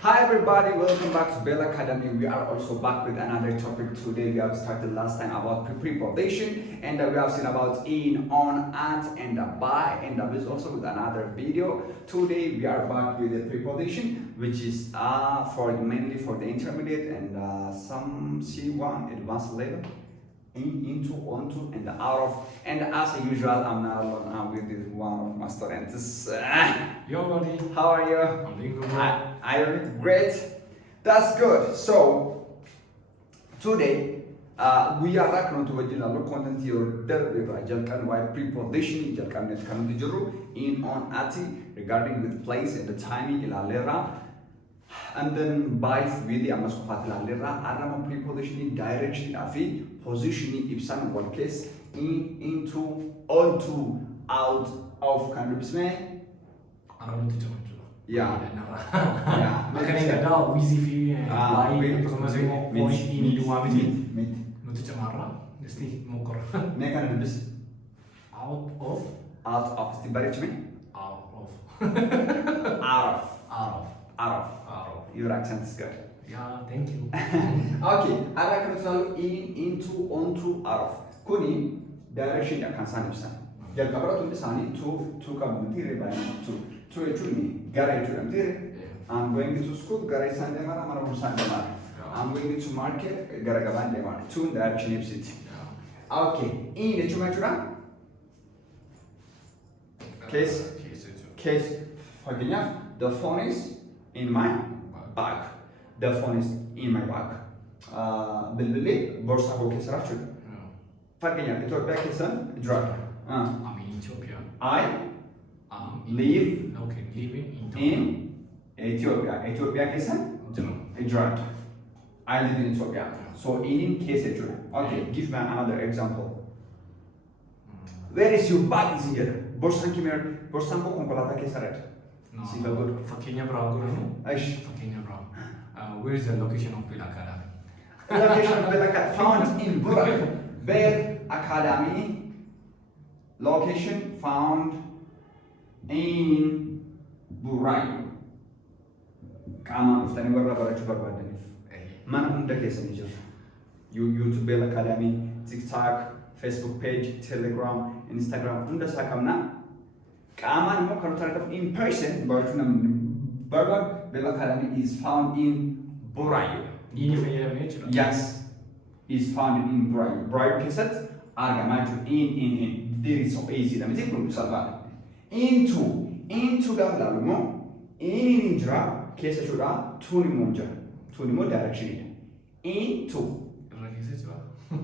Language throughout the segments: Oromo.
Hi everybody, welcome back to BEL Academy. We are also back with another topic today. We have started last time about preposition and we have seen about in, on, at, and by, and that is also with another video. Today we are back with the preposition, which is mainly for the intermediate and some C1 advanced level. In, into, onto, and out of. And as usual, I'm not alone. I'm with one of my students. Yo, buddy. How are you? I'm doing good. I'm great. That's good. So today we are going to original content here. Why preposition in, on, at, regarding with place and the timing in and then by with the Arama preposition direction afi positioning ibsan one case in, into, onto, out of kind of dismay. Yeah. Yeah. Makanya nggak ada wheezy fee lain terus masih mau point ini dua meet nutu cemara mesti mukor. Mereka ada bis Out of stibarich me out of your accent is good. Yeah, thank you. Okay, I can tell in, into, onto, out of. Kuni direction ya kansan ibsan. Jadi kalau tu disani to kamu tiri bayang to itu ni gara itu namtiri. I'm going to school gara Sunday mara Sunday mara. I'm going to market gara gaban mara. To direction ibsit. Okay, in itu macam case. Forgive the phone is in my bag. The phone is in my bag. Bilbili borsa ko kesra chud. Forgive it was back drive. I'm in Ethiopia. I live living in Ethiopia. Ethiopia kesan drive. I live in Ethiopia. So in case it okay, give me another example. Where is your bag is here? Borsan ko konkolata kesra. Fakirnya berapa dulu? Fakirnya berapa? Where is the location of BEL Academy? Location of BEL Academy found in Burak. BEL Academy location found in Burak. Kamu mesti berapa coba nih? Mana unda kisah ni jauh? YouTube BEL Academy, TikTok, Facebook page, Telegram, Instagram, unda sakamna. Kaman mo karutarap in person, Burger BEL Academy is found in Burayu. Yes, is found in Burayu. Burayu keset arga maju in. This is so easy. Let me take you salva. Into gafla mo in injra kesa chura tuni mo direction. Into.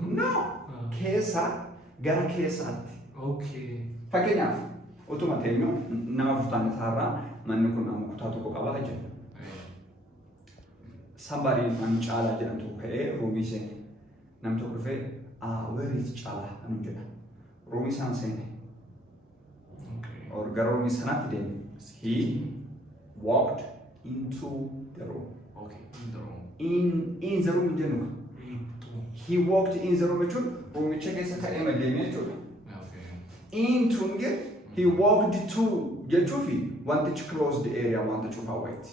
No. Kesa gara kesa. Okay. Fakenya. Automatically, nama futani thara, manu kuna mukutatu ko kaba aja. Somebody nam chala jalan tu kae, Rumi se, nam tu kufe, where is chala anu jalan? Rumi san se ne. Okay. Or Rumi sanat den. He walked into the room. Okay, in the room. In the room jenu. He walked in the room chun. Rumi cheke saka ema demi chun. Okay. Into nge. He walked to Yajufi, wanted to close the area, wanted to wait.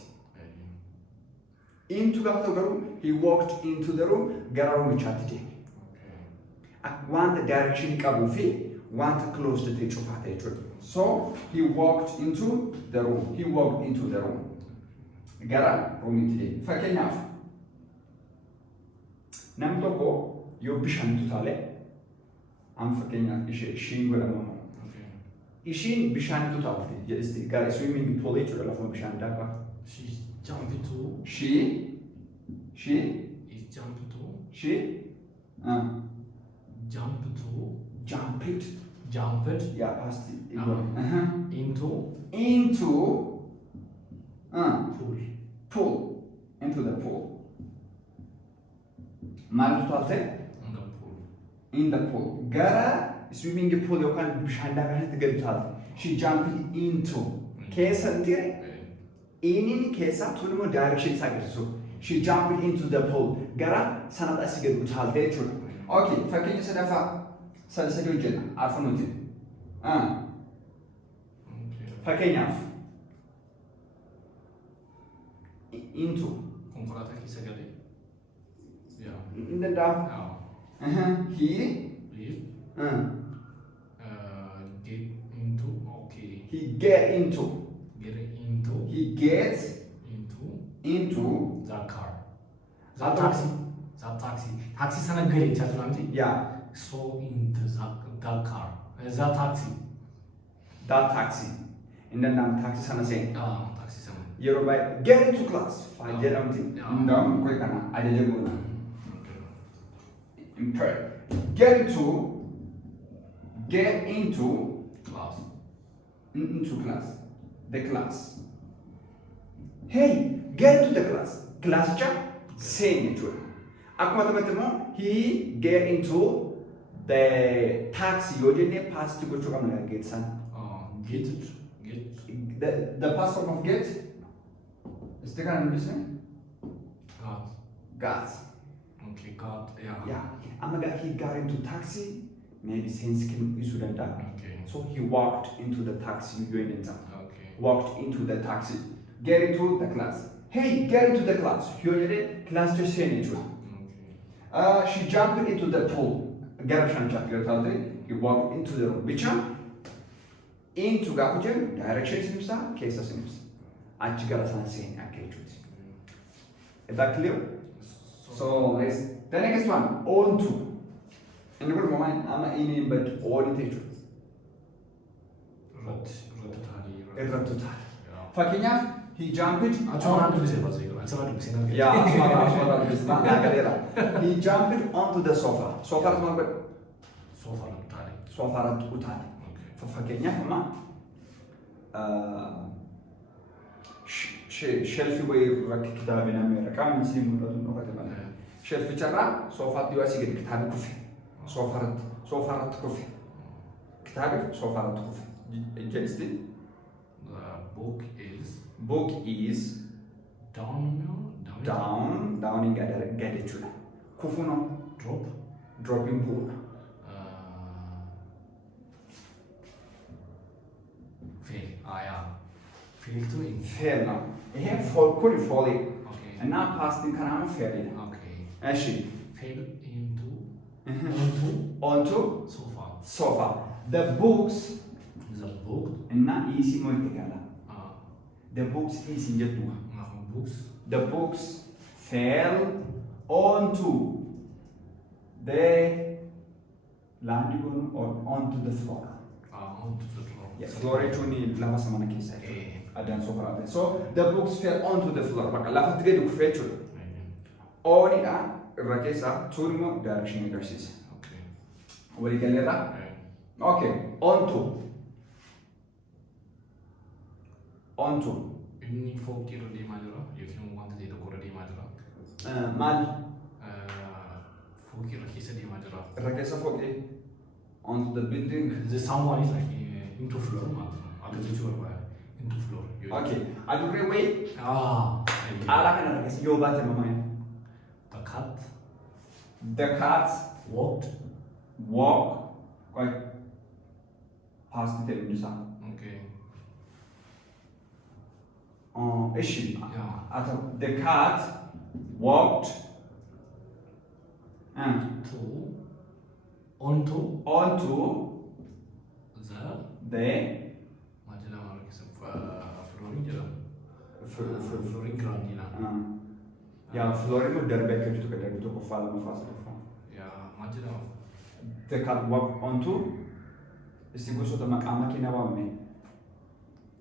Into the room, he walked into the room, Garam chatted. Want the direction Kabufi, want to close the teacher. So he walked into the room. Gara room today. Fakenaf. Namtoko, you bishan to tale. I'm Fakenya, Shingula. Ishin bishan to talk. Yes, the guy swimming pool later of bishan daka. She jumped into. She is jumped to. She jumped to. Jumped. Yeah, past it. Into pool. Into the pool. Malu talte. In the pool. Gara swimming pool you can bishan. She jumped into. Case until in case up to the direction so she jumped into the pool. Gara sanat asigal utal detrue. Okay, fakir sadafa salsadujan arfunutin. Fakir into. Konkolaataa keessa galee. Yeah. Danda'amu. He. Live. Uh, Get into. Okay. he get into. Get into. He gets into. The car. The Atau- taxi. The taxi. Taxi sana gale jechuu nanti. Yeah, So into the car. The taxi. that taxi. Danda'amu taxi sana seeni. Taxi sana. Yeroo baay'ee get into class. Faa Yeah. jedhamti. Yeah. Danda'amu koi kana ajaja goona. Okay. Imperative. Get into. Get into. Class. Into class. The class. Hey, get into the class. Classicha seeni jechuudha. Akkuma taphatti immoo he get into the taxi yoo jenne past gochuu qabna get sana. Get it. Get. The past form of get is the kind of business. Got. Got. Okay. Got. Yeah. Yeah. Amma he got into taxi. Maybe sense can issue that. Okay. So he walked into the taxi. You going into. Okay. Walked into the taxi. Get into the class. Hey, get into the class. Here it is. Class to say it. Okay. She jumped into the pool. Garashan chapter. He walked into the room. Which one? Into Gakujan, direction simsa, case sims. Achi Garasan saying engagement. Is that clear? So let's the next one, on to. In the good moment, I'm in but all the teacher. Rat. Fakina, he jumped. Achana tu bisa bahasa itu. Achana tu bisa nak. Yeah, he jumped onto the sofa. Sofa is one but Sofa tadi. sofa rat utani. Okay. Fakirnya sama shelfi way rakki kitaabina meeqa minsi mul'atu nu katama shelfi charra soofaatti waa sigid kitaabi kufe soofaratti kufe kitaabi soofaratti kufe jedhisti The book is down in gad jechuudha kufuno dropping bu'uudha fail. Yeah. Fail to in. fail ነው ይሄ ፎል ኩል ፎል Okay. እና ፓስቲንግ ከናም ፌል ነው Okay. እሺ Fail into. onto Sofa. sofa the books The book. እና ኢሲ ሞ ይተካላ Uh, the books is injetu books. the books fell onto the landing or onto the floor Onto the floor. yes floor chuni lama samana kesa Okay. adan sofa so the books fell onto the floor baka lafa tige du kufechu Okay. oni da rakesa turmo direction exercise Okay. wali galera Right. okay onto Inni folk kiro di majora. You can want to do kora di majora. mal Folk kiro kisa di majora. rakesa foke onto the building The someone is like into floor. Ada sesuatu apa? Into floor. okay adure way Yeah. ala kana rakesa yo bate mama the cat Walked. walk quite past the televisa Okay. issue Yeah. at the cat walked Onto onto the the macam mana kisah flooring je lah. Flooring ground ni lah. ya flooring udah berbeda itu kan dari itu kofal mafasa kofal Ya macam the cat walked onto istigo so tamak amaki na wame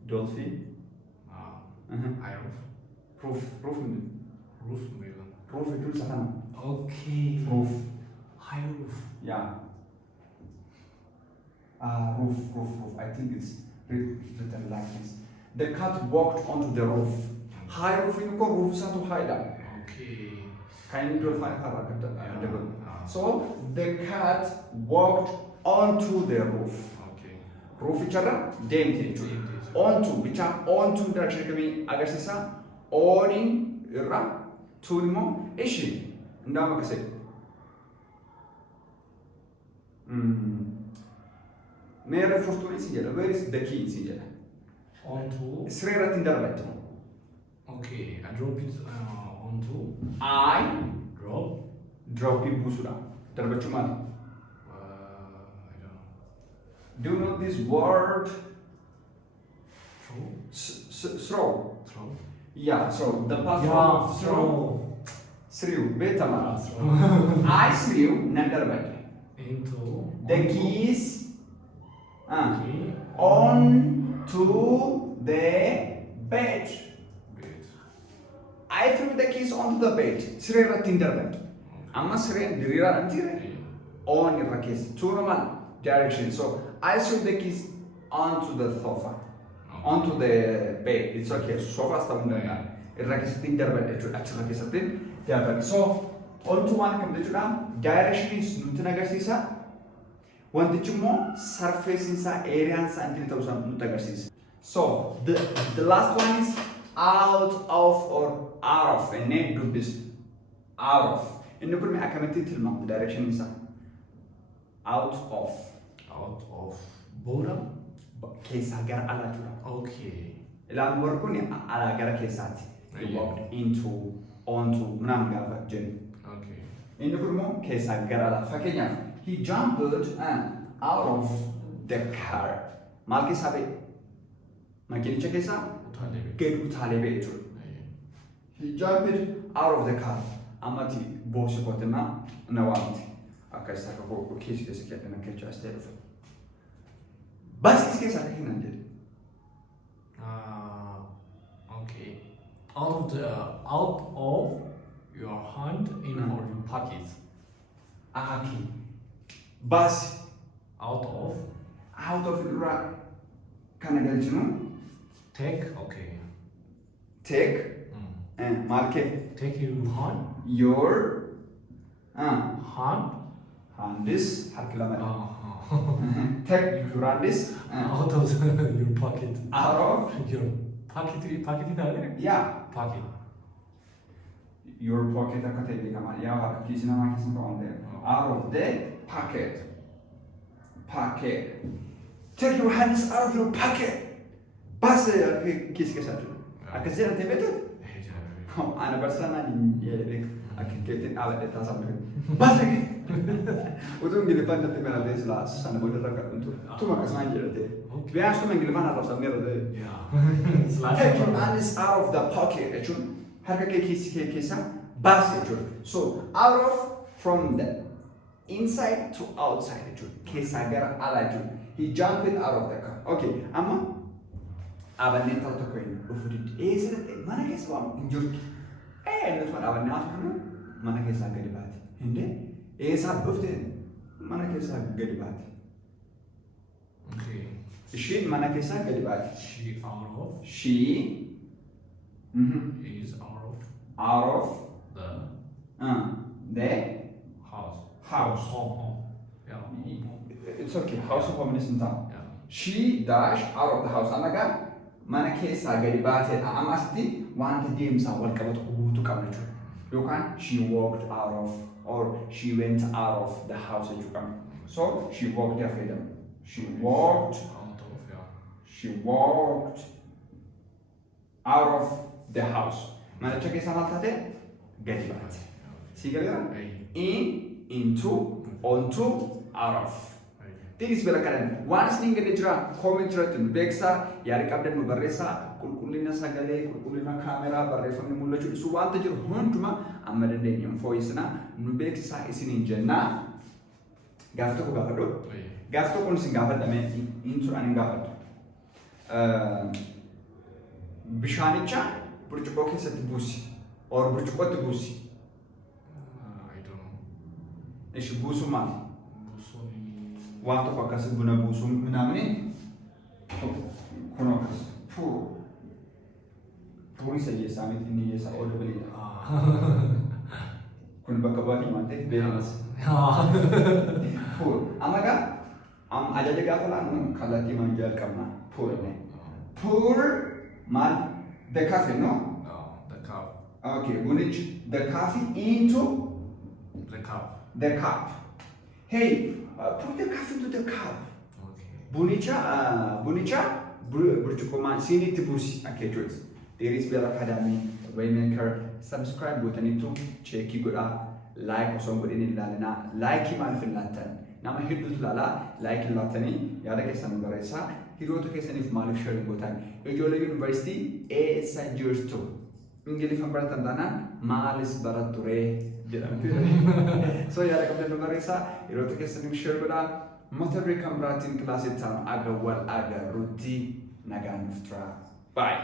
dolphin high roof. roof Roof memang. roof itu sana Okay. roof High roof. ya roof I think it's written like this the cat walked onto the roof high roof itu kok roof satu high dah Okay. kind of high kata Yeah. so the cat walked onto the roof Okay. roof icara dem teju onto bicha onto direction kami agar sisa onin ra turmo ishi ndama kase mere fortuna si jala where is the key si jala Onto. srerat indarbatu Okay, I drop it onto. I Drop. busura. Darbachumal. I don't know. Do you know this word? Throw. Throw. Throw. Yeah, so the past form Yeah, of throw. Threw. Betama. Throw. I threw Nandarbat. Into. The keys Okay. on to the bed. Wait. I threw the keys onto the bed. Srira Tinderbat. Amma Sre Dirira Antire. On in the case. Two normal direction. So I threw the keys onto the sofa. Onto the bed. It's okay. Sofa stamuna. Irrakis Tinderbat. Actually, so onto one come the direction is Nutanagasisa. One the chumo surface inside area and Nutagarsis. So the last one is out of or out of. And name do this out of. In the put me accommodate till the direction is out of. Out of. Bora. Case agar ala chula. Okay. Elam workuni ala gara kesati. You walked into onto Mnamgava Jen. Okay. In the put case agar ala fakenya. He jumped out of the car. Malki sabe. Makini chekesa. Get utalebe. He jumped out of the car. Amati bosi kotena nawamti. Akasa ko case this get in a catch a state of. But this case I think did. Okay. Out of your hand in or your pocket. Aki. Bus Out of the rack. Can I get you know? take. Okay. Take and market Take your hand. your Hand. this harkilamat. Take your this Out of your pocket. out of Your pocket. Pocket is there. yeah Pocket. your pocket akate kama ya kisina ma kisina on there out of the pocket take your hands out of your pocket bas kis kesatu akazira tebetu ana bersana ni akikete ala eta sampai bas utung gili panda temela des las sana boleh rakat untuk tu maka sengaja deh biasa tu menggili mana rasa ni deh take your hands out of the pocket actually harga kisa bas actually so out of from the inside to outside actually kisa agar ala actually he jumped out of the car okay ama abanne tahu koin ufudit serate mana kisa wam injur nus mana abanne asunu mana kisa gadibati inde sa ufte mana kisa gadibati Okay. she mana kisa gadibati She out of. she Is out out of of the the house. Home. Yeah. it's okay house of home is now Yeah. she dash out of the house anaga mana kesa gadibati amasti want the games are what kabat to come to you can she walked out of or she went out of the house that you come so she walked their freedom she walked Out of. Yeah. she walked out of the house mana kesa maltate gadibati see into onto out of This BEL Academy. Once thing in the jira, comment jira tun beksa, yari kabden mu barresa, kulkulina sagale, kulkulina camera, barre from the mullachu. So what the jira huntuma, amadende nyum voice na, nu beksa isin in jenna. Gafto ko gafado. Gafto kun sing gafad ame intro anin gafad. Bishanicha, burchuko ke sat busi, or burchuko te busi. I don't know. Ish busu mal. Busoni. Waktu pakai guna busum menamani, kono kas, puri saja samit ini ya saya beli. Kono bakabani mante beres. Pur, amaga, aja jaga apa lah, kalau ti manjal karena pur ni. Pur mal the coffee no? The cup. Okay, bunich the coffee into The cup. the cup. Hey. Put the coffee into the cup. Okay. Bunica, burcuko man sini tibusi. Okay, choice. there is BEL Academy Waymaker subscribe butanitu check godha like osoo godhin ilaalina like maaliif laatan nama hedduutu ilaala like laatanii yaada keessan barreessaa hiriyoota keessaniif maaliif share gootan ijoollee yuunivarsiitii eessa jirtu ingiliffaan baratan taanaan maalis baratturee jedhamti so yaada qabdan barreessaa hiriyoota keessaniif share godha mata duree kan biraatiin kilaasitti aga wal agarrutti nagaan nuuf tura bye